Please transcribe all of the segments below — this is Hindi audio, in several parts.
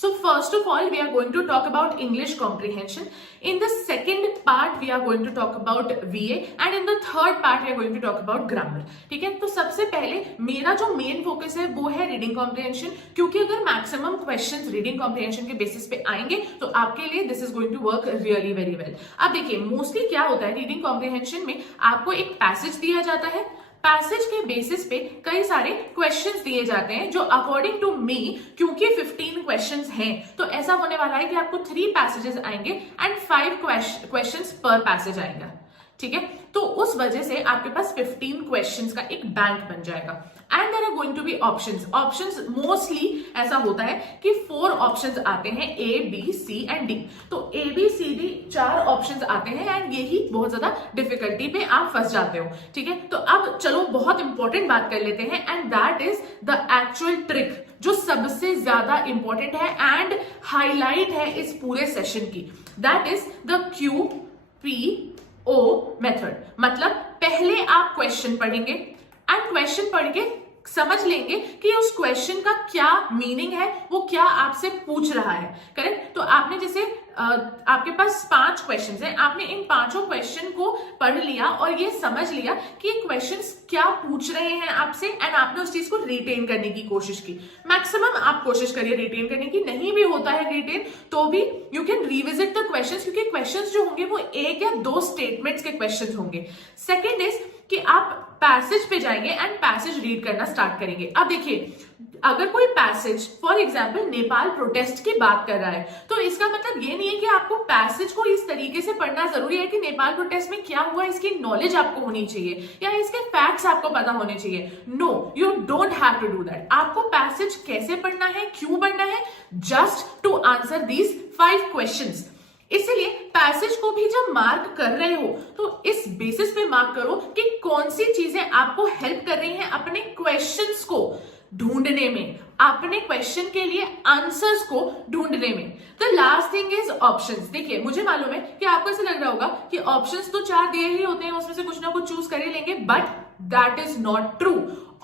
So first of all, we are going to talk about English comprehension. In the second part, we are going to talk about VA, and in the third part, we are going to talk about grammar. ठीक है, तो सबसे पहले मेरा जो मेन फोकस है वो है रीडिंग कॉम्प्रिहेंशन, क्योंकि अगर मैक्सिमम क्वेश्चंस रीडिंग कॉम्प्रिहेंशन के बेसिस पे आएंगे तो आपके लिए this is going to work really very well. अब देखिए, मोस्टली क्या होता है रीडिंग कॉम्प्रिहेंशन में, आपको एक पैसेज दिया जाता है, पैसेज के बेसिस पे कई सारे क्वेश्चंस दिए जाते हैं जो अकॉर्डिंग टू मी, क्योंकि 15 क्वेश्चंस हैं तो ऐसा होने वाला है कि आपको 3 पैसेजेस आएंगे एंड 5 क्वेश्चंस पर पैसेज आएगा. ठीक है, तो उस वजह से आपके पास 15 क्वेश्चंस का एक बैंक बन जाएगा. And there are going to be options. Options mostly ऐसा होता है कि 4 ऑप्शंस आते हैं, A B C and D. तो A B C D 4 options आते हैं एंड यही बहुत ज्यादा डिफिकल्टी पे आप फंस जाते हो. ठीक है, तो अब चलो बहुत इंपॉर्टेंट बात कर लेते हैं, and that is the actual trick जो सबसे ज्यादा इंपॉर्टेंट है एंड हाईलाइट है इस पूरे सेशन की. That is the QPO method. मतलब पहले आप क्वेश्चन पढ़ेंगे एंड क्वेश्चन पढ़ के समझ लेंगे कि उस क्वेश्चन का क्या मीनिंग है, वो क्या आपसे पूछ रहा है. करेक्ट. तो आपने जैसे आपके पास 5 क्वेश्चंस हैं, आपने इन 5 क्वेश्चन को पढ़ लिया और ये समझ लिया कि ये क्वेश्चंस क्या पूछ रहे हैं आपसे, एंड आपने उस चीज को रिटेन करने की कोशिश की. मैक्सिमम आप कोशिश करिए रिटेन करने की. नहीं भी होता है रिटेन तो भी you can revisit the questions, क्योंकि क्वेश्चंस जो होंगे वो 1 या 2 स्टेटमेंट्स के क्वेश्चंस होंगे. सेकेंड इज कि आप पैसेज पे जाएंगे एंड पैसेज रीड करना स्टार्ट करेंगे. अब देखिए, अगर कोई passage for example Nepal protest की बात कर रहा है तो इसका मतलब ये नहीं है कि आपको पैसेज को इस तरीके से पढ़ना जरूरी है कि नेपाल प्रोटेस्ट में क्या हुआ इसकी नॉलेज आपको होनी चाहिए या इसके फैक्ट्स आपको पता होने चाहिए. No, you don't have to do that. आपको पैसेज कैसे पढ़ना है, क्यों पढ़ना है, just to answer these 5 questions. इसलिए पैसेज को भी जब मार्क कर रहे हो तो इस बेसिस पे मार्क करो कि कौन सी चीजें आपको हेल्प कर रही हैं अपने क्वेश्चंस को ढूंढने में, अपने क्वेश्चन के लिए आंसर्स को ढूंढने में. The last thing is options. देखिए, मुझे मालूम है कि आपको ऐसा लग रहा होगा कि ऑप्शंस तो 4 दिए ही होते हैं, उसमें से कुछ ना कुछ चूज कर ही लेंगे, but that is not true.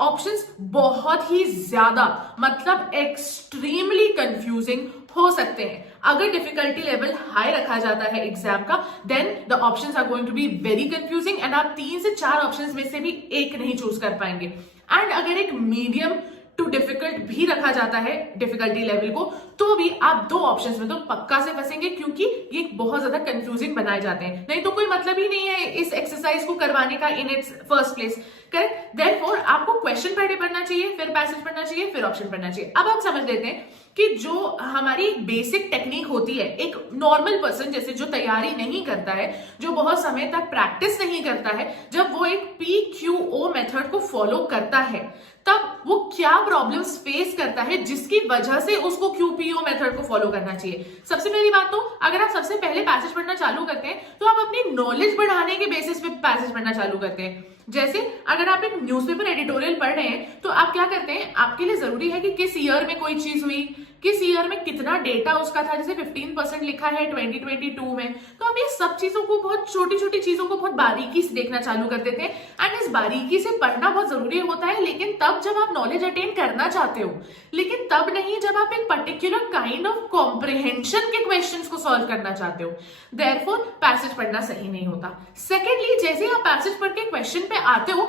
Options बहुत ही ज्यादा, मतलब एक्सट्रीमली कंफ्यूजिंग हो सकते हैं. अगर डिफिकल्टी लेवल हाई रखा जाता है एग्जाम का, then the options are going to be very confusing and आप 3 से 4 ऑप्शंस में से भी एक नहीं चूज कर पाएंगे. एंड अगर एक मीडियम टू डिफिकल्ट भी रखा जाता है डिफिकल्टी लेवल को, तो भी आप 2 ऑप्शंस में तो पक्का से फंसेंगे, क्योंकि ये बहुत ज्यादा कंफ्यूजिंग बनाए जाते हैं. नहीं तो कोई मतलब ही नहीं है इस एक्सरसाइज को करवाने का in its first place. Correct. Therefore आपको क्वेश्चन पहले पढ़ना चाहिए, फिर पैसेज पढ़ना चाहिए, फिर ऑप्शन पढ़ना चाहिए. अब हम समझ लेते हैं कि जो हमारी बेसिक टेक्निक होती है, एक नॉर्मल पर्सन जैसे जो तैयारी नहीं करता है, जो बहुत समय तक प्रैक्टिस नहीं करता है, जब वो एक PQO मेथड को फॉलो करता है तब वो क्या प्रॉब्लम्स फेस करता है जिसकी वजह से उसको QPO मेथड को फॉलो करना चाहिए. सबसे पहली बात तो, अगर आप सबसे पहले पैसेज पढ़ना चालू करते हैं तो आप अपनी नॉलेज बढ़ाने के बेसिस पे पैसेज पढ़ना चालू करते हैं. जैसे अगर आप एक न्यूज़पेपर एडिटोरियल पढ़ रहे हैं तो आप क्या करते हैं, आपके लिए जरूरी है कि किस ईयर में कोई चीज हुई, किस ईयर में कितना डेटा उसका था. जैसे 15% लिखा है 2022 में, तो आप ये सब चीजों को, बहुत छोटी छोटी चीजों को बहुत बारीकी से देखना चालू कर देते हैं. एंड इस बारीकी से पढ़ना बहुत जरूरी होता है, लेकिन तब जब आप नॉलेज अटेन करना चाहते हो, लेकिन तब नहीं जब आप एक पर्टिकुलर काइंड ऑफ कॉम्प्रिहेंशन के क्वेश्चंस को सॉल्व करना चाहते हो. देयरफॉर पैसेज पढ़ना सही नहीं होता. सेकेंडली, जैसे आप पैसेज पढ़ के क्वेश्चन पे आते हो,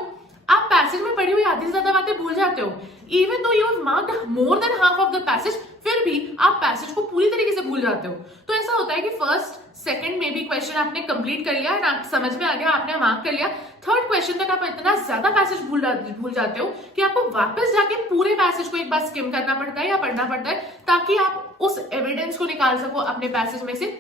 आप पैसेज में पढ़ी हुई आधी से ज्यादा बातें भूल जाते हो. Even though you have marked more than half of the passage, फिर भी आप पैसेज को पूरी तरीके से भूल जाते हो. तो ऐसा होता है कि फर्स्ट सेकंड में भी क्वेश्चन आपने कंप्लीट कर लिया, आप समझ में आ गया, आपने मार्क कर लिया. थर्ड क्वेश्चन तक आप इतना ज्यादा पैसेज भूल जाते हो कि आपको वापस जाके पूरे पैसेज को एक बार स्किम करना पड़ता है या पढ़ना पड़ता है, ताकि आप उस एविडेंस को निकाल सको अपने पैसेज में से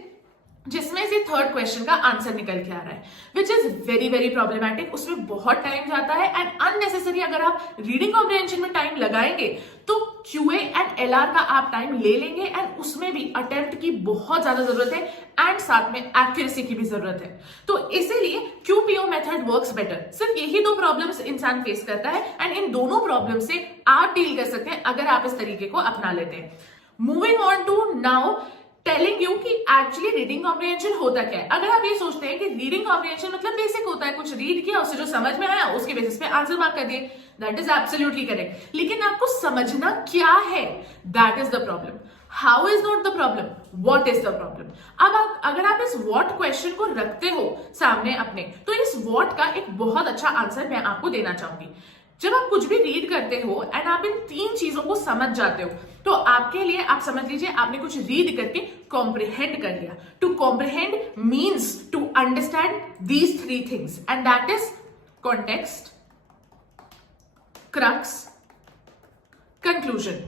जिसमें से थर्ड क्वेश्चन का आंसर निकल के आ रहा है, which is very very problematic. उसमें बहुत टाइम जाता है एंड अननेसेसरी अगर आप रीडिंग कॉम्प्रिहेंशन में टाइम लगाएंगे तो QA एंड LR का आप टाइम ले लेंगे एंड उसमें भी अटेम्प्ट की बहुत ज्यादा जरूरत है एंड साथ में एक्यूरेसी की भी जरूरत है. तो इसीलिए QPO मेथड वर्क्स बेटर. सिर्फ यही 2 प्रॉब्लम्स इंसान फेस करता है एंड इन दोनों प्रॉब्लम से आप डील कर सकते हैं अगर आप इस तरीके को अपना लेते हैं. Moving on to now telling you कि एक्चुअली रीडिंग कॉम्प्रिहेंशन होता क्या है. अगर आप ये सोचते हैं कि रीडिंग कॉम्प्रिहेंशन मतलब बेसिक होता है, कुछ रीड किया, उससे जो समझ में आया उसके बेसिस पे आंसर मार्क कर दिए, दैट इज एब्सोल्युटली करेक्ट. लेकिन आपको समझना क्या है, that is the problem. How is not the problem, what is the problem. अब अगर आप इस व्हाट क्वेश्चन को रखते हो सामने अपने, तो इस व्हाट का एक बहुत अच्छा आंसर मैं आपको देना चाहूंगी। जब आप कुछ भी रीड करते हो एंड आप इन 3 चीजों को समझ जाते हो, तो आपके लिए आप समझ लीजिए आपने कुछ रीड करके कॉम्प्रिहेंड कर लिया। To comprehend means to understand these 3 things and that is context, crux, conclusion.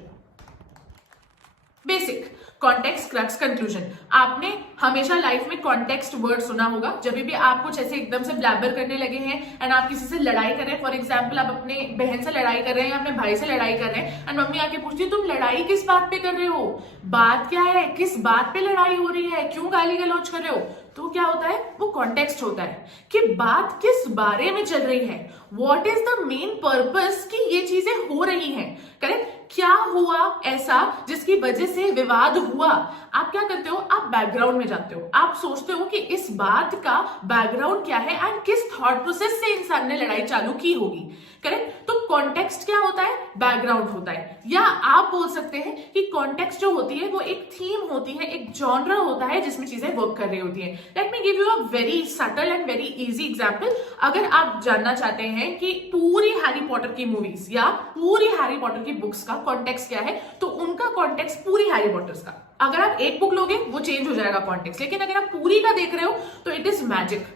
Basic context, crux, conclusion. आपने हमेशा लाइफ में कॉन्टेक्स्ट वर्ड सुना होगा। जब भी आप कुछ ऐसे एकदम से ब्लैबर करने लगे हैं एंड आप किसी से लड़ाई कर रहे हैं, फॉर एग्जांपल आप अपने बहन से लड़ाई कर रहे हैं या अपने भाई से लड़ाई कर रहे हैं एंड मम्मी आके पूछती है तुम लड़ाई किस बात पे कर रहे हो, बात क्या है, किस बात पे लड़ाई हो रही है, क्यों गाली गलौज कर रहे हो, तो क्या होता है, वो कॉन्टेक्स्ट होता है कि बात किस बारे में चल रही है, what is the main purpose कि ये चीजें हो रही हैं। करेक्ट, क्या हुआ ऐसा जिसकी वजह से विवाद हुआ। आप क्या करते हो, आप बैकग्राउंड में जाते हो, आप सोचते हो कि इस बात का बैकग्राउंड क्या है एंड किस थॉट प्रोसेस से इंसान ने लड़ाई चालू की होगी। करेक्ट, तो कॉन्टेक्स्ट क्या होता है, बैकग्राउंड होता है, या आप बोल सकते हैं कि कॉन्टेक्स्ट जो होती है वो एक थीम होती है, एक जॉनर होता है जिसमें चीजें वर्क कर रही होती है। Let me give you a very subtle and very easy example. अगर आप जानना चाहते हैं कि पूरी हैरी पॉटर की मूवीज या पूरी हैरी पॉटर की बुक्स का कॉन्टेक्स्ट क्या है, तो उनका कॉन्टेक्स्ट पूरी हैरी पॉटर्स का, अगर आप एक बुक लोगे वो चेंज हो जाएगा कॉन्टेक्स्ट, लेकिन अगर आप पूरी का देख रहे हो तो इट इज मैजिक।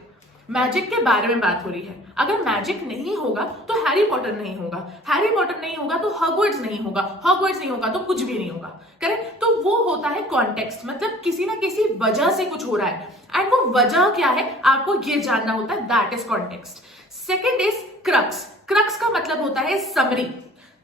मैजिक के बारे में बात हो रही है। अगर मैजिक नहीं होगा तो हैरी पॉटर नहीं होगा, हैरी पॉटर नहीं होगा तो हॉगवर्ट्स नहीं होगा, हॉगवर्ट्स नहीं होगा तो कुछ भी नहीं होगा। करेक्ट, तो वो होता है कॉन्टेक्स्ट, मतलब किसी ना किसी वजह से कुछ हो रहा है एंड वो वजह क्या है आपको ये जानना होता है, that is context. Second is crux. Crux का मतलब होता है समरी,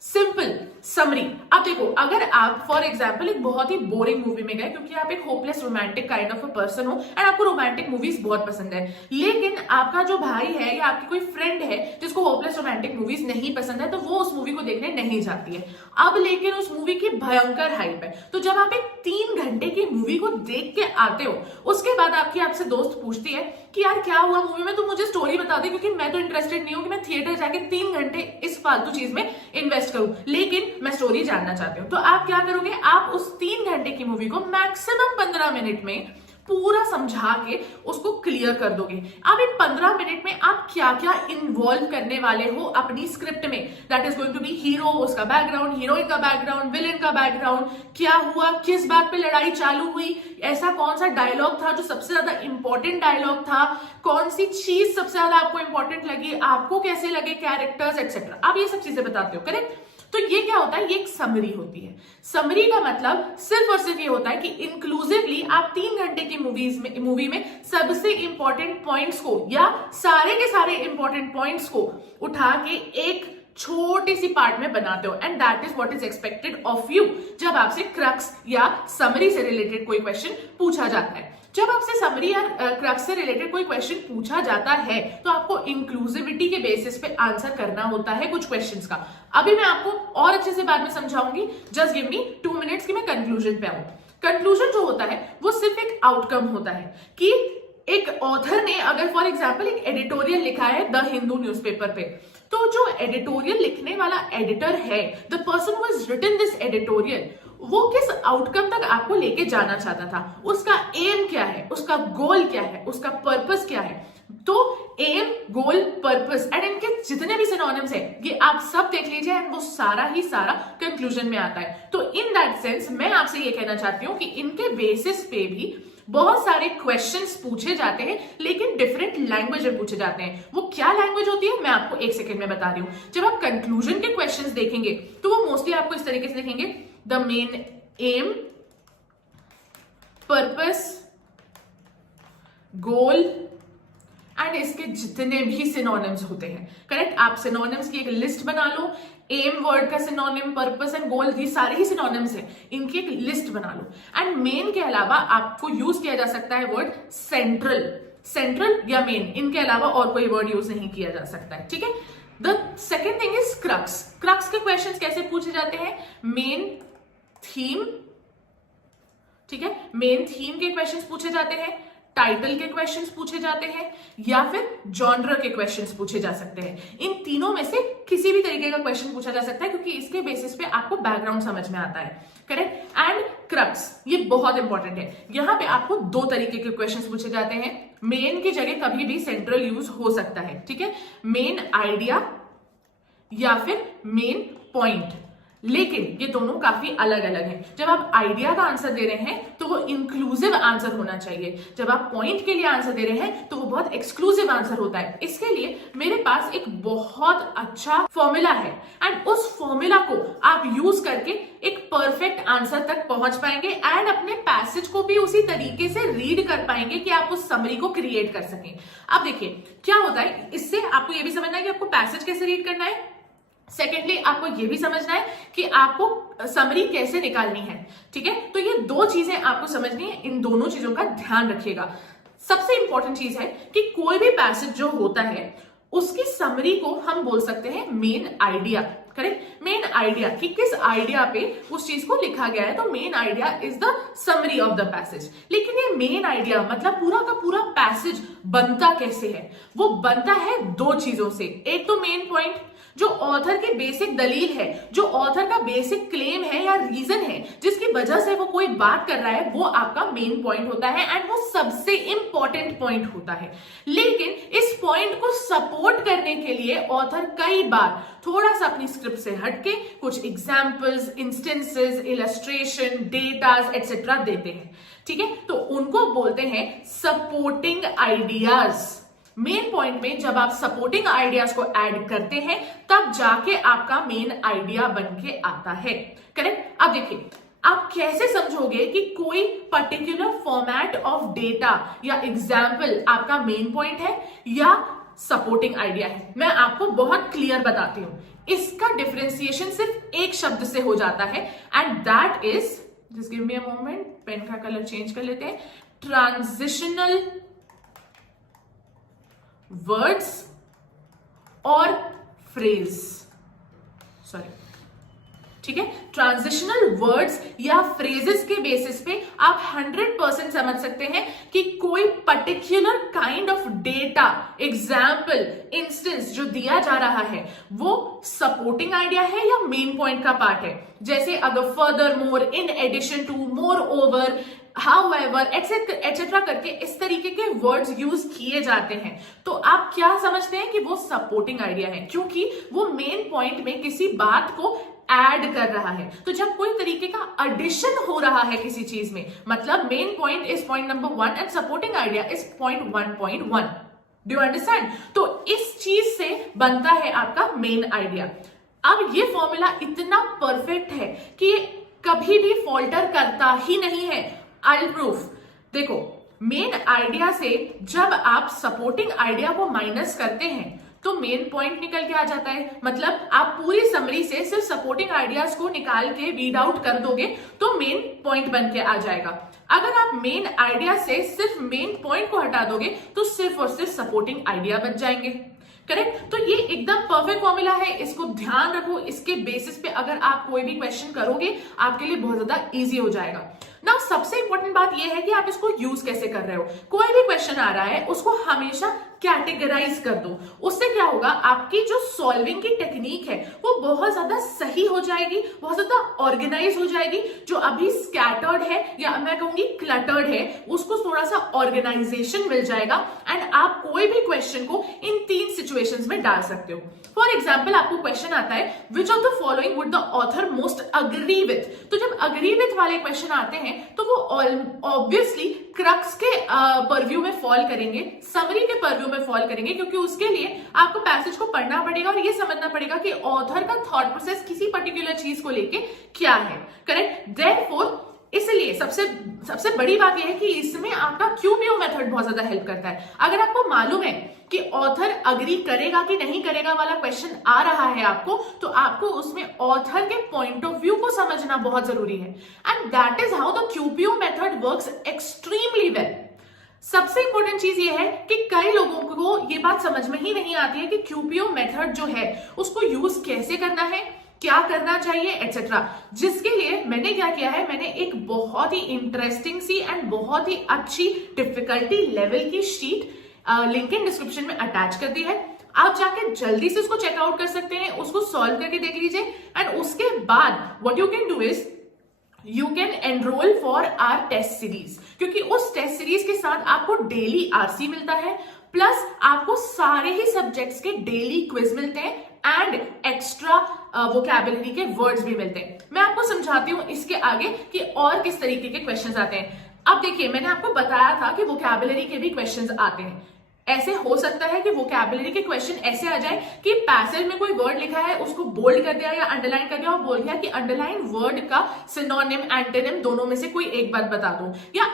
सिंपल समरी। अब देखो, अगर आप फॉर एग्जाम्पल एक बहुत ही बोरिंग मूवी में गए क्योंकि आप एक hopeless romantic kind of a person हो एंड आपको रोमांटिक मूवीज बहुत पसंद है, लेकिन आपका जो भाई है या आपकी कोई फ्रेंड है जिसको होपलेस रोमांटिक मूवीज नहीं पसंद है, तो वो उस मूवी को देखने नहीं जाती है। अब लेकिन उस मूवी की भयंकर हाइप है, तो जब आप एक 3 घंटे की मूवी को देख के आते हो, उसके बाद आपकी आपसे दोस्त पूछती है कि यार क्या हुआ मूवी में, तो मुझे स्टोरी बता दे, क्योंकि मैं तो इंटरेस्टेड नहीं हूं कि मैं थिएटर जाके 3 घंटे इस फालतू चीज में इन्वेस्ट करूं, लेकिन मैं स्टोरी जानना चाहती हूँ। तो आप क्या करोगे, आप उस 3 घंटे की मूवी को मैक्सिमम 15 मिनट में पूरा समझा के उसको क्लियर कर दोगे। अब इन 15 मिनट में आप क्या क्या इन्वॉल्व करने वाले हो अपनी स्क्रिप्ट में, that is going to be hero, उसका बैकग्राउंड, हीरोइन का बैकग्राउंड, विलेन का बैकग्राउंड, क्या हुआ, किस बात पे लड़ाई चालू हुई, ऐसा कौन सा डायलॉग था जो सबसे ज्यादा इंपॉर्टेंट डायलॉग था, कौन सी चीज सबसे ज्यादा आपको इंपॉर्टेंट लगी, आपको कैसे लगे कैरेक्टर्स एक्सेट्रा, आप ये सब चीजें बताते हो। करेक्ट, तो ये क्या होता है, ये एक समरी होती है। समरी का मतलब सिर्फ और सिर्फ ये होता है कि इंक्लूसिवली आप 3 घंटे की मूवी में सबसे इंपॉर्टेंट पॉइंट्स को या सारे के सारे इंपॉर्टेंट पॉइंट्स को उठा के एक छोटी सी पार्ट में बनाते हो and that is what is expected of you जब आपसे क्रक्स या समरी से रिलेटेड कोई क्वेश्चन पूछा जाता है। जब आपसे समरी या क्रक्स से रिलेटेड कोई क्वेश्चन पूछा जाता है तो आपको इंक्लूसिविटी के बेसिस पे आंसर करना होता है कुछ क्वेश्चंस का। अभी मैं आपको और अच्छे से बाद में समझाऊंगी, जस्ट गिव मी 2 मिनट्स कि मैं कंक्लूजन पे आऊं। कंक्लूजन जो होता है वो सिर्फ एक आउटकम होता है कि एक ऑथर ने अगर फॉर एग्जाम्पल एक एडिटोरियल लिखा है द हिंदू न्यूज़पेपर पे, तो जो एडिटोरियल लिखने वाला एडिटर है, the person who has written this editorial, वो किस आउटकम तक आपको लेके जाना चाहता था, उसका एम क्या है, उसका गोल क्या है, उसका पर्पस क्या है। तो एम, गोल, पर्पस एंड इनके जितने भी सिनोनिम्स है ये आप सब देख लीजिए एंड वो सारा ही सारा कंक्लूजन में आता है। तो इन दैट सेंस मैं आपसे ये कहना चाहती हूँ कि इनके बेसिस पे भी बहुत सारे क्वेश्चंस पूछे जाते हैं, लेकिन डिफरेंट लैंग्वेज में पूछे जाते हैं। वो क्या लैंग्वेज होती है मैं आपको 1 सेकेंड में बता रही हूँ। जब आप कंक्लूजन के क्वेश्चंस देखेंगे तो वो मोस्टली आपको इस तरीके से देखेंगे, the main M, purpose, goal and इसके जितने भी सिनोनिम्स होते हैं। करेक्ट, आप सिनोनिम्स की एक लिस्ट बना लो, एम वर्ड का सिनोनिम, पर्पस एंड गोल, ये सारे ही सिनोनिम्स हैं, इनकी एक लिस्ट बना लो। एंड मेन के अलावा आपको यूज किया जा सकता है वर्ड सेंट्रल, सेंट्रल या मेन, इनके अलावा और कोई वर्ड यूज नहीं किया जा सकता है। ठीक है, the second thing is crux. Crux के क्वेश्चंस कैसे पूछे जाते हैं, मेन थीम, ठीक है, मेन थीम के क्वेश्चंस पूछे जाते हैं, टाइटल के क्वेश्चंस पूछे जाते हैं या फिर जॉनर के क्वेश्चंस पूछे जा सकते हैं। इन तीनों में से किसी भी तरीके का क्वेश्चन पूछा जा सकता है क्योंकि इसके बेसिस पे आपको बैकग्राउंड समझ में आता है। करेक्ट, एंड क्रक्स, ये बहुत इंपॉर्टेंट है। यहाँ पे आपको दो तरीके के क्वेश्चंस पूछे जाते हैं। मेन की जगह कभी भी सेंट्रल यूज हो सकता है, ठीक है, मेन आइडिया या फिर मेन पॉइंट, लेकिन ये दोनों काफी अलग अलग हैं। जब आप आइडिया का आंसर दे रहे हैं तो वो इंक्लूसिव आंसर होना चाहिए, जब आप पॉइंट के लिए आंसर दे रहे हैं तो वो बहुत एक्सक्लूसिव आंसर होता है। इसके लिए मेरे पास एक बहुत अच्छा फॉर्मूला है एंड उस फॉर्मूला को आप यूज करके एक परफेक्ट आंसर तक पहुंच पाएंगे एंड अपने पैसेज को भी उसी तरीके से रीड कर पाएंगे कि आप उस समरी को क्रिएट कर सकें। अब देखिए क्या होता है, इससे आपको ये भी समझना है कि आपको पैसेज कैसे रीड करना है। सेकेंडली आपको ये भी समझना है कि आपको समरी कैसे निकालनी है, ठीक है। तो ये दो चीजें आपको समझनी है, इन दोनों चीजों का ध्यान रखिएगा। सबसे इंपॉर्टेंट चीज है कि कोई भी पैसेज जो होता है उसकी समरी को हम बोल सकते हैं main idea, correct. Main idea कि किस आइडिया पे उस चीज को लिखा गया है, तो main idea is the summary of the passage. लेकिन ये मेन आइडिया मतलब पूरा का पूरा पैसेज बनता कैसे है, वो बनता है दो चीजों से। एक तो मेन पॉइंट, जो ऑथर की बेसिक दलील है, जो ऑथर का बेसिक क्लेम है या रीजन है जिसकी वजह से वो कोई बात कर रहा है, वो आपका मेन पॉइंट होता है एंड वो सबसे इंपॉर्टेंट पॉइंट होता है। लेकिन इस पॉइंट को सपोर्ट करने के लिए ऑथर कई बार थोड़ा सा अपनी स्क्रिप्ट से हटके कुछ examples, instances, illustration, datas etcetera देते हैं, ठीक है। तो उनको बोलते हैं सपोर्टिंग आइडियाज। मेन पॉइंट में जब आप सपोर्टिंग आइडियाज को ऐड करते हैं तब जाके आपका मेन आइडिया बन के आता है, करेक्ट। अब देखिए आप कैसे समझोगे कि कोई पर्टिकुलर फॉर्मेट ऑफ डेटा या एग्जाम्पल आपका मेन पॉइंट है या सपोर्टिंग आइडिया है। मैं आपको बहुत क्लियर बताती हूं, इसका डिफरेंशिएशन सिर्फ एक शब्द से हो जाता है and that is, just give me a moment, pen का कलर चेंज कर लेते हैं, ट्रांजिशनल वर्ड्स और फ्रेज, सॉरी, ठीक है। ट्रांजिशनल वर्ड्स या फ्रेजेस के बेसिस पे आप 100% समझ सकते हैं कि कोई particular kind of data, example, instance जो दिया जा रहा है वो सपोर्टिंग आइडिया है या मेन पॉइंट का पार्ट है। जैसे अगर furthermore, in addition to, moreover, however etcetera करके इस तरीके के वर्ड्स यूज किए जाते हैं, तो आप क्या समझते हैं कि वो सपोर्टिंग आइडिया है, क्योंकि वो मेन पॉइंट में किसी बात को ऐड कर रहा है। तो जब कोई तरीके का एडिशन हो रहा है किसी चीज में, मतलब main point is point number 1 and supporting idea is point 1.1, do you understand. तो इस चीज से बनता है आपका मेन आइडिया। अब ये फॉर्मूला इतना परफेक्ट है कि कभी भी फॉल्टर करता ही नहीं है। आई प्रूफ, देखो मेन आइडिया से जब आप सपोर्टिंग आइडिया को माइनस करते हैं तो मेन पॉइंट निकल के आ जाता है। मतलब आप पूरी समरी से सिर्फ सपोर्टिंग आइडियाज को निकाल के रीड आउट कर दोगे तो मेन पॉइंट बन के आ जाएगा। अगर आप मेन आइडिया से सिर्फ मेन पॉइंट को हटा दोगे तो सिर्फ और सिर्फ सपोर्टिंग आइडिया बच जाएंगे, करेक्ट। तो ये एकदम परफेक्ट फॉर्मूला है, इसको ध्यान रखो। इसके बेसिस पे अगर आप कोई भी क्वेश्चन करोगे आपके लिए बहुत ज्यादा इजी हो जाएगा। ना सबसे इंपॉर्टेंट बात यह है कि आप इसको यूज कैसे कर रहे हो। कोई भी क्वेश्चन आ रहा है उसको हमेशा कैटेगराइज कर दो, उससे क्या होगा, आपकी जो सॉल्विंग की टेक्निक है वो बहुत ज्यादा सही हो जाएगी, बहुत ज्यादा ऑर्गेनाइज हो जाएगी। जो अभी स्कैटर्ड है या मैं कहूंगी क्लटर्ड है, उसको थोड़ा सा ऑर्गेनाइजेशन मिल जाएगा एंड आप कोई भी क्वेश्चन को इन 3 सिचुएशंस में डाल सकते हो। फॉर एग्जाम्पल आपको क्वेश्चन आता है which of the following would the author most agree with. तो जब अग्री विथ वाले क्वेश्चन आते हैं तो वो ऑब्वियसली क्रक्स के परव्यू में फॉल करेंगे, समरी के परव्यू में फॉल करेंगे, क्योंकि उसके लिए आपको पैसेज को पढ़ना पड़ेगा और ये समझना पड़ेगा कि ऑथर का थॉट प्रोसेस किसी पर्टिकुलर चीज को लेके क्या है, करेक्ट। देयरफॉर इसलिए सबसे बड़ी बात यह है कि इसमें आपका क्यूपीओ मेथड बहुत ज्यादा हेल्प करता है। अगर आपको मालूम है कि ऑथर अग्री करेगा कि नहीं करेगा वाला क्वेश्चन आ रहा है आपको, तो आपको उसमें ऑथर के पॉइंट ऑफ व्यू को समझना बहुत जरूरी है and that is how the QPO method works extremely well. सबसे इंपॉर्टेंट चीज ये है कि कई लोगों को ये बात समझ में ही नहीं आती है कि क्यूपीओ मेथड जो है उसको यूज कैसे करना है, क्या करना चाहिए एक्सेट्रा। जिसके लिए मैंने क्या किया है, मैंने एक बहुत ही इंटरेस्टिंग सी एंड बहुत ही अच्छी डिफिकल्टी लेवल की शीट लिंक इन डिस्क्रिप्शन में अटैच कर दी है। आप जाके जल्दी से उसको चेकआउट कर सकते हैं, उसको सॉल्व करके देख लीजिए एंड उसके बाद what you can do is you can enrol for our test series, क्योंकि उस टेस्ट सीरीज के साथ आपको डेली आरसी मिलता है, प्लस आपको सारे ही सब्जेक्ट्स के डेली क्विज मिलते हैं एंड एक्स्ट्रा वोकैबुलरी के वर्ड्स भी मिलते हैं। मैं आपको समझाती हूँ इसके आगे कि और किस तरीके के क्वेश्चंस आते हैं। अब देखिए, मैंने आपको बताया था कि वोकैबुलरी के भी क्वेश्चंस आते हैं। ऐसे हो सकता है कि वोकैबुलरी के क्वेश्चन ऐसे आ जाए कि पैसेज में कोई वर्ड लिखा है, उसको बोल्ड कर दिया या अंडरलाइन कर दिया और बोल दिया कि अंडरलाइन वर्ड का सिनोनिम एंटोनिम दोनों में से कोई एक बात बता दो, या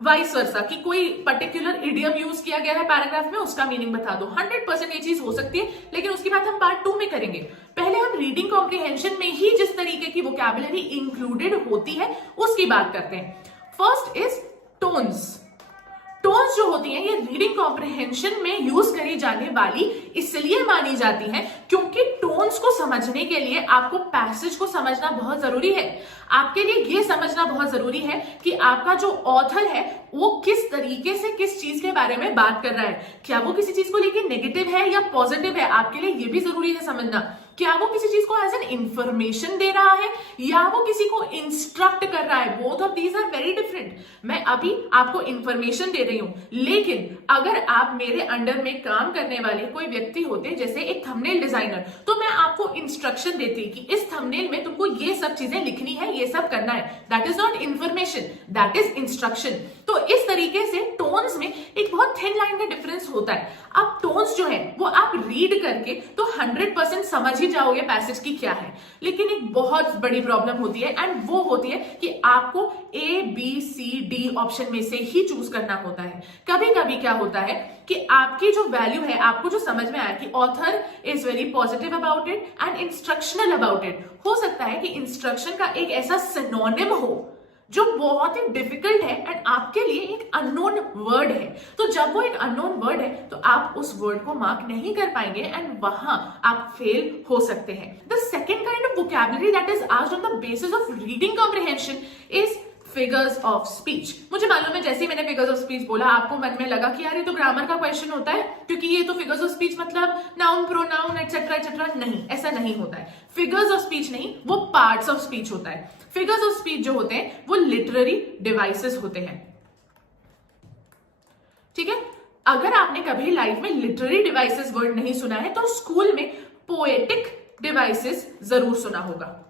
वाइस वर्सा कि कोई पर्टिकुलर इडियम यूज किया गया है पैराग्राफ में, उसका मीनिंग बता दो। 100% ये चीज हो सकती है, लेकिन उसकी बात हम पार्ट 2 में करेंगे। पहले हम रीडिंग कॉम्प्रिहेंशन में ही जिस तरीके की वोकैबुलरी इंक्लूडेड होती है उसकी बात करते हैं। First is tones. टोन्स जो होती हैं ये रीडिंग कॉम्प्रिहेंशन में यूज करी जाने वाली इसलिए मानी जाती हैं क्योंकि टोन्स को समझने के लिए आपको पैसेज को समझना बहुत जरूरी है। आपके लिए ये समझना बहुत जरूरी है कि आपका जो ऑथर है वो किस तरीके से किस चीज के बारे में बात कर रहा है। क्या वो किसी चीज को लेके नेगेटिव है या पॉजिटिव है, आपके लिए ये भी जरूरी है समझना। क्या वो किसी चीज को एज एन इंफॉर्मेशन दे रहा है या वो किसी को इंस्ट्रक्ट कर रहा है। Both of these are very different. मैं अभी आपको इंफॉर्मेशन दे रही हूं, लेकिन अगर आप मेरे अंडर में काम करने वाले कोई व्यक्ति होते, जैसे एक थंबनेल डिजाइनर, तो मैं आपको इंस्ट्रक्शन देती कि इस थंबनेल में तुमको ये सब चीजें लिखनी है, ये सब करना है। That is not information, that is instruction. तो इस तरीके से टोन्स में एक बहुत थिन लाइन का डिफरेंस होता है। अब टोन्स जो है वो आप रीड करके तो 100% समझ ही जाओगे पैसेज की क्या है, लेकिन एक बहुत बड़ी प्रॉब्लम होती है एंड वो होती है कि आपको ABCD ऑप्शन में से ही चूज करना होता है। कभी कभी क्या होता है कि आपकी जो वैल्यू है, आपको जो समझ में आया कि author is very positive about it and instructional about it, हो सकता है कि इंस्ट्रक्शन का एक ऐसा सिनोनिम हो जो बहुत ही डिफिकल्ट है एंड आपके लिए एक अननोन वर्ड है। तो जब वो एक अननोन वर्ड है तो आप उस वर्ड को मार्क नहीं कर पाएंगे एंड वहां आप फेल हो सकते हैं। The second kind of vocabulary that is asked on the basis of reading comprehension is figures of speech. मुझे मालूम है जैसे ही मैंने फिगर्स ऑफ स्पीच बोला आपको मन में लगा कि यार ये तो ग्रामर का क्वेश्चन होता है, क्योंकि ये तो फिगर्स ऑफ स्पीच मतलब नाउन प्रोनाउन एक्सेट्रा एक्सेट्रा। नहीं, ऐसा नहीं होता है। फिगर्स ऑफ स्पीच नहीं, वो पार्ट्स ऑफ स्पीच होता है। फिगर्स ऑफ स्पीच जो होते हैं वो लिटरेरी डिवाइसेस होते हैं। ठीक है, अगर आपने कभी लाइफ में लिटरेरी डिवाइसेस वर्ड नहीं सुना है तो स्कूल में पोएटिक डिवाइसेस जरूर सुना होगा।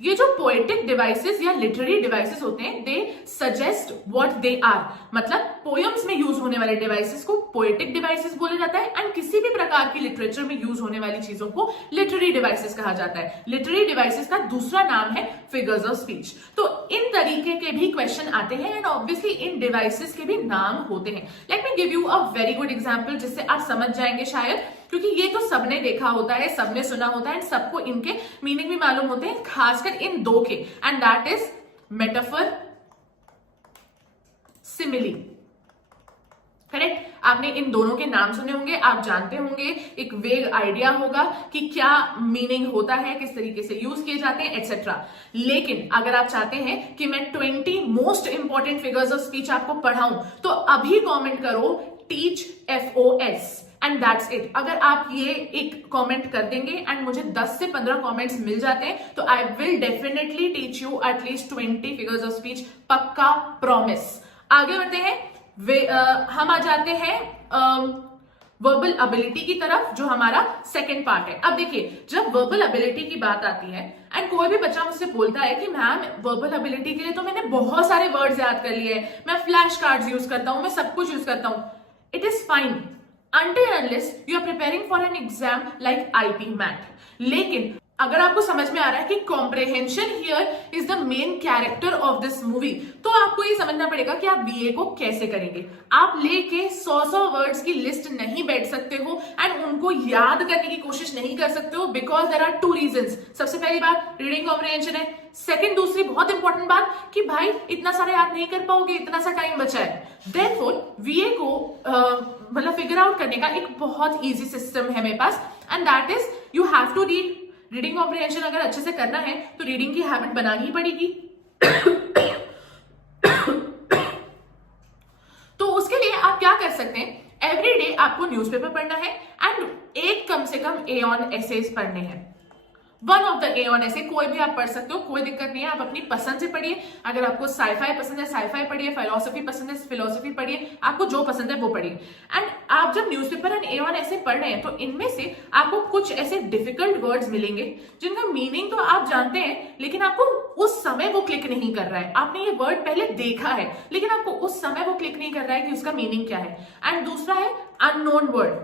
ये जो पोएटिक डिवाइसेस या लिटरेरी डिवाइसेस होते हैं, दे सजेस्ट व्हाट दे आर। मतलब पोएम्स में यूज होने वाले डिवाइसेस को पोएटिक डिवाइसेस बोला जाता है एंड किसी भी प्रकार की लिटरेचर में यूज होने वाली चीजों को लिटरेरी डिवाइसेस कहा जाता है। लिटरेरी डिवाइसेस का दूसरा नाम है फिगर्स ऑफ स्पीच। तो इन तरीके के भी क्वेश्चन आते हैं एंड ऑब्वियसली इन डिवाइसेस के भी नाम होते हैं। Let me give you a very good example जिससे आप समझ जाएंगे शायद, क्योंकि ये तो सबने देखा होता है, सबने सुना होता है, सबको इनके मीनिंग भी मालूम होते हैं, खासकर इन दो के, and that is metaphor, simile. Correct, आपने इन दोनों के नाम सुने होंगे, आप जानते होंगे, एक वेग आइडिया होगा कि क्या मीनिंग होता है, किस तरीके से यूज किए जाते हैं एक्सेट्रा। लेकिन अगर आप चाहते हैं कि मैं 20 most important figures of speech आपको पढ़ाऊं तो अभी कमेंट करो teach FOS and that's it. अगर आप ये एक कमेंट कर देंगे एंड मुझे 10 से 15 कमेंट्स मिल जाते हैं तो I will definitely teach you at least 20 figures of speech, पक्का, प्रॉमिस। आगे बढ़ते हैं, हम आ जाते हैं वर्बल एबिलिटी की तरफ, जो हमारा सेकंड पार्ट है। अब देखिए, जब वर्बल एबिलिटी की बात आती है एंड कोई भी बच्चा मुझसे बोलता है कि मैम वर्बल एबिलिटी के लिए तो मैंने बहुत सारे वर्ड्स याद कर लिए हैं, मैं फ्लैश कार्ड्स यूज करता हूं, मैं सब कुछ यूज करता हूं। It is fine until unless you are preparing for an exam like IP Math। लेकिन अगर आपको समझ में आ रहा है कि comprehension here is the main character of this movie, तो आपको ये समझना पड़ेगा कि आप BA को कैसे करेंगे। आप लेके 100 वर्ड्स की लिस्ट नहीं बैठ सकते हो एंड उनको याद करने की कोशिश नहीं कर सकते हो, बिकॉज देयर आर 2 रीजंस। सबसे पहली बात रीडिंग कॉम्प्रिहेंशन है, सेकंड दूसरी बहुत इंपॉर्टेंट बात कि भाई इतना सारा याद नहीं कर पाओगे, इतना सा टाइम बचा है। देयरफॉर VA को मतलब फिगर आउट करने का एक बहुत इजी सिस्टम है मेरे पास and that is you have to read. Reading comprehension अगर अच्छे से करना है तो रीडिंग की हैबिट बनानी ही पड़ेगी। तो उसके लिए आप क्या कर सकते हैं, एवरीडे आपको न्यूज़पेपर पढ़ना है एंड एक कम से कम A on essays पढ़ने हैं। One of the A on ऐसे कोई भी आप पढ़ सकते हो, कोई दिक्कत नहीं है, आप अपनी पसंद से पढ़िए। अगर आपको साइफाई पसंद है साइफाई पढ़िए, फिलोसफी पसंद है फिलोसफी पढ़िए, आपको जो पसंद है वो पढ़िए। एंड आप जब न्यूज़पेपर एंड ए ऑन ऐसे पढ़ रहे हैं तो इनमें से आपको कुछ ऐसे डिफिकल्ट वर्ड्स मिलेंगे जिनका मीनिंग तो आप जानते हैं, लेकिन आपको उस समय वो क्लिक नहीं कर रहा है। आपने ये वर्ड पहले देखा है लेकिन आपको उस समय वो क्लिक नहीं कर रहा है कि उसका मीनिंग क्या है। एंड दूसरा है अननोन वर्ड,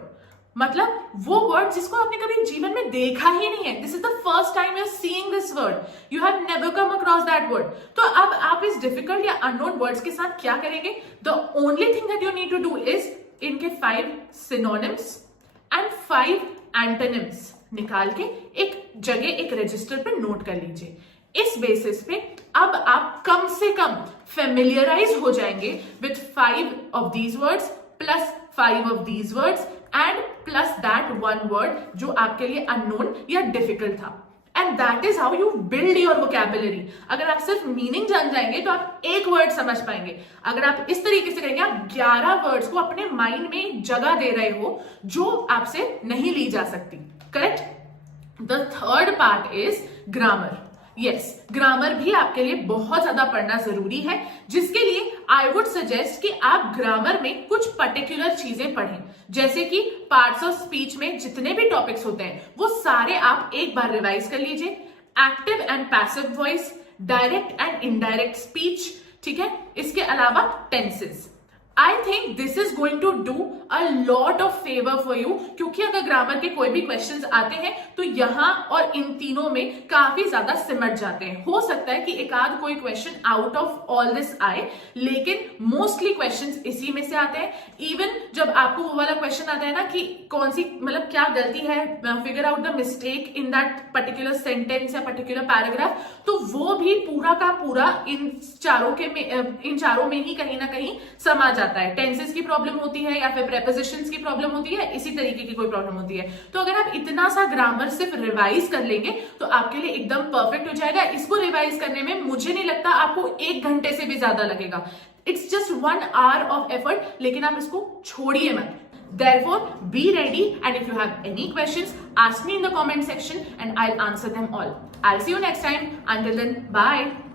मतलब वो वर्ड जिसको आपने कभी जीवन में देखा ही नहीं है। This is the first time you are seeing this word, you have never come across that word. तो अब आप इस डिफिकल्ट या अननोन वर्ड्स के साथ क्या करेंगे? The only thing that you need to do is इनके 5 सिनोनिम्स एंड 5 एंटोनिम्स निकाल के एक जगह एक रजिस्टर पे नोट कर लीजिए। इस बेसिस पे अब आप कम से कम फेमिलियराइज हो जाएंगे with 5 of these words plus 5 of these words and plus that one word जो आपके लिए अननोन या डिफिकल्ट था। And that is how you build your vocabulary. अगर आप सिर्फ मीनिंग जान जाएंगे तो आप एक वर्ड समझ पाएंगे। अगर आप इस तरीके से करेंगे, आप 11 वर्ड्स को अपने माइंड में जगह दे रहे हो जो आपसे नहीं ली जा सकती। Correct? The third part is grammar. Yes, grammar भी आपके लिए बहुत ज्यादा पढ़ना जरूरी है, जिसके लिए आई वुड सजेस्ट कि आप ग्रामर में कुछ पर्टिकुलर चीजें पढ़ें। जैसे कि पार्ट्स ऑफ स्पीच में जितने भी टॉपिक्स होते हैं वो सारे आप एक बार रिवाइज कर लीजिए। Active and passive voice, direct and indirect speech, ठीक है, इसके अलावा tenses. I think this is going to do a lot of favour for you, क्योंकि अगर ग्रामर के कोई भी क्वेश्चंस आते हैं तो यहां और इन तीनों में काफी ज्यादा सिमट जाते हैं। हो सकता है कि एक आध कोई question out of all this आए, लेकिन मोस्टली क्वेश्चंस इसी में से आते हैं। इवन जब आपको वो वाला क्वेश्चन आता है ना कि कौन सी मतलब क्या गलती है, figure out the mistake in that particular sentence या पर्टिकुलर पैराग्राफ, तो वो भी पूरा का पूरा इन चारों में ही कहीं ना कहीं समा जाता है। टेंसेस की प्रॉब्लम होती है या फिर प्रेपोजिशंस की प्रॉब्लम होती है, इसी तरीके की कोई प्रॉब्लम होती है। तो अगर आप इतना सा ग्रामर सिर्फ रिवाइज कर लेंगे तो आपके लिए एकदम परफेक्ट हो जाएगा। इसको रिवाइज करने में मुझे नहीं लगता आपको 1 घंटे से भी ज्यादा लगेगा। It's just 1 hour of effort, लेकिन आप इसको छोड़िए मत। Therefore, be ready, and if you have any questions, ask me in the comment section and I'll answer them all. I'll see you next time. Until then, bye.